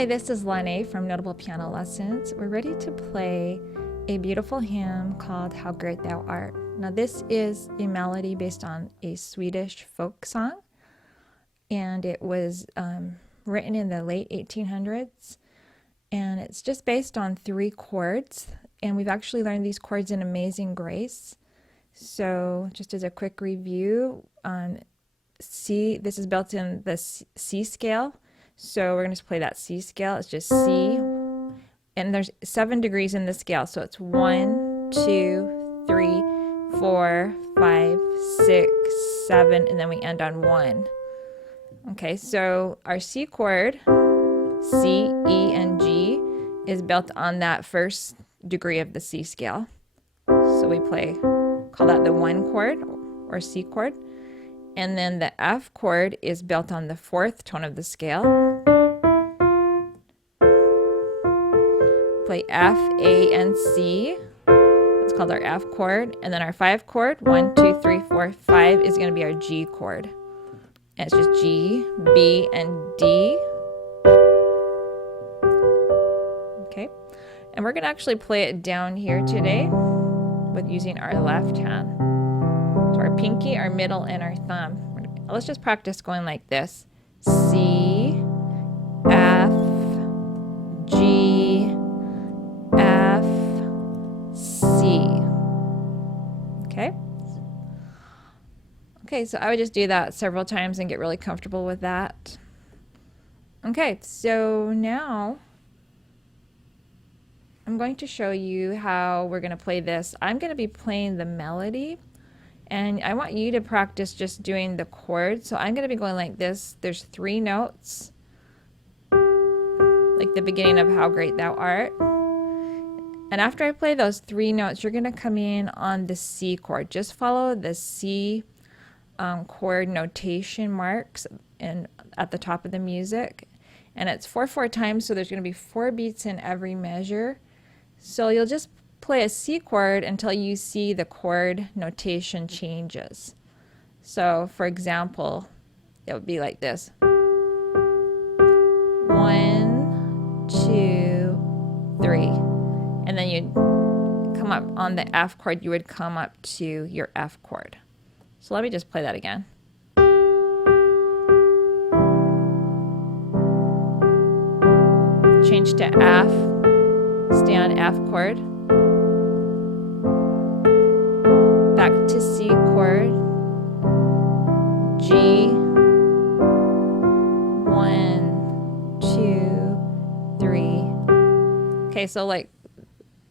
Hi, this is Lene from Notable Piano Lessons. We're ready to play a beautiful hymn called How Great Thou Art. Now, this is a melody based on a Swedish folk song, and it was written in the late 1800s, and it's just based on 3 chords, and we've actually learned these chords in Amazing Grace. So just as a quick review, C, this is built in the C scale. So we're going to play that C scale. It's just C, and there's 7 degrees in the scale. So it's 1, 2, 3, 4, 5, 6, 7, and then we end on 1. Okay, so our C chord, C, E, and G, is built on that first degree of the C scale. So we call that the 1 chord or C chord. And then the F chord is built on the 4th tone of the scale. Play F, A, and C. It's called our F chord. And then our 5 chord, 1, 2, 3, 4, 5, is going to be our G chord. And it's just G, B, and D. Okay. And we're going to actually play it down here today with using our left hand. So our pinky, our middle, and our thumb. Let's just practice going like this. C, F, G, F, C. Okay? Okay, so I would just do that several times and get really comfortable with that. Okay, so now I'm going to show you how we're going to play this. I'm going to be playing the melody, and I want you to practice just doing the chords. So I'm going to be going like this. There's 3 notes, like the beginning of How Great Thou Art. And after I play those 3 notes, you're going to come in on the C chord. Just follow the C chord notation marks at the top of the music. And it's 4/4 times, so there's going to be 4 beats in every measure. So you'll just play a C chord until you see the chord notation changes. So for example, it would be like this. 1, 2, 3. And then you'd come up on the F chord, you would come up to your F chord. So let me just play that again. Change to F, stay on F chord. Back to C chord, G, 1, 2, 3. Okay, so like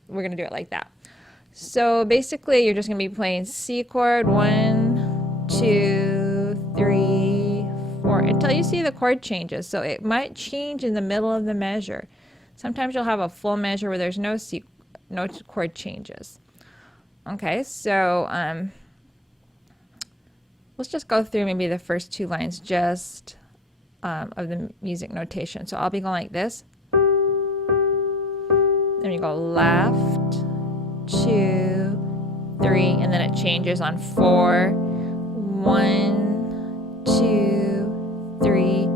we're gonna do it like that. So basically you're just gonna be playing C chord, 1, 2, 3, 4, until you see the chord changes. So it might change in the middle of the measure. Sometimes you'll have a full measure where there's no chord changes. Okay, so let's just go through maybe the first 2 lines just of the music notation. So I'll be going like this. Then you go left, 2, 3, and then it changes on 4. 1, 2, 3,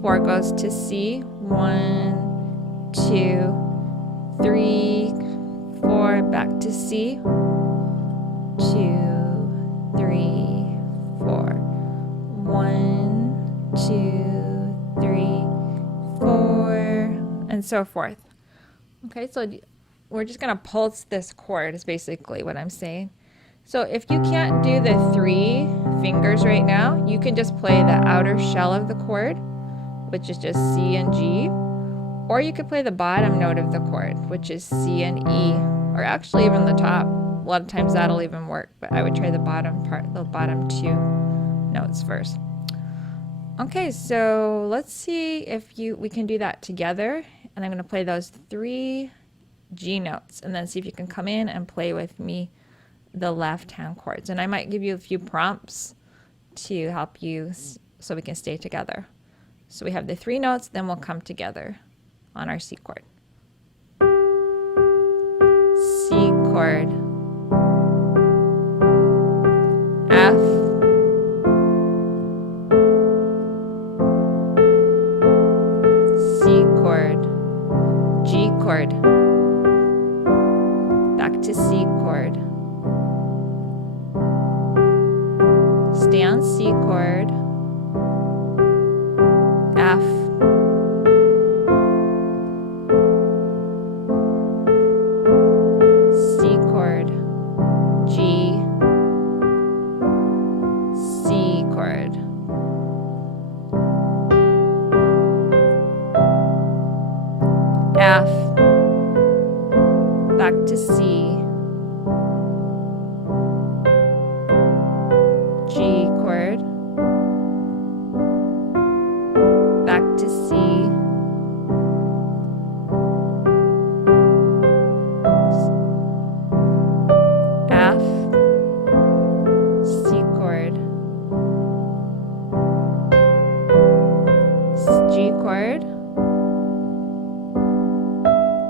4 goes to C. 1, 2, 3, 4, back to C. 2, 3, 4. 1, 2, 3, 4, and so forth. Okay, so we're just going to pulse this chord is basically what I'm saying. So if you can't do the 3 fingers right now, you can just play the outer shell of the chord, which is just C and G. Or you could play the bottom note of the chord, which is C and E, or actually even the top. A lot of times that'll even work, but I would try the bottom part, the bottom 2 notes first. Okay, so let's see if we can do that together. And I'm going to play those 3 G notes and then see if you can come in and play with me the left hand chords. And I might give you a few prompts to help you so we can stay together. So we have the 3 notes, then we'll come together on our C chord. C chord, F, C chord, Stay on C chord, F, C chord, G, C chord, F, back to C, G chord, back to C, F, C chord, G chord.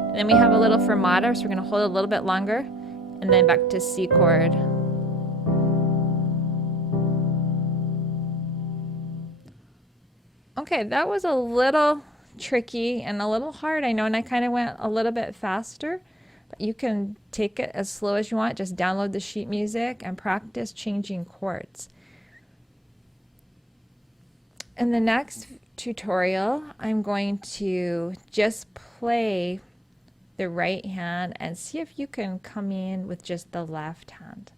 And then we have a little fermata, so we're going to hold it a little bit longer, and then back to C chord. Okay, that was a little tricky and a little hard, I know, and I kind of went a little bit faster, but you can take it as slow as you want. Just download the sheet music and practice changing chords. In the next tutorial, I'm going to just play the right hand and see if you can come in with just the left hand.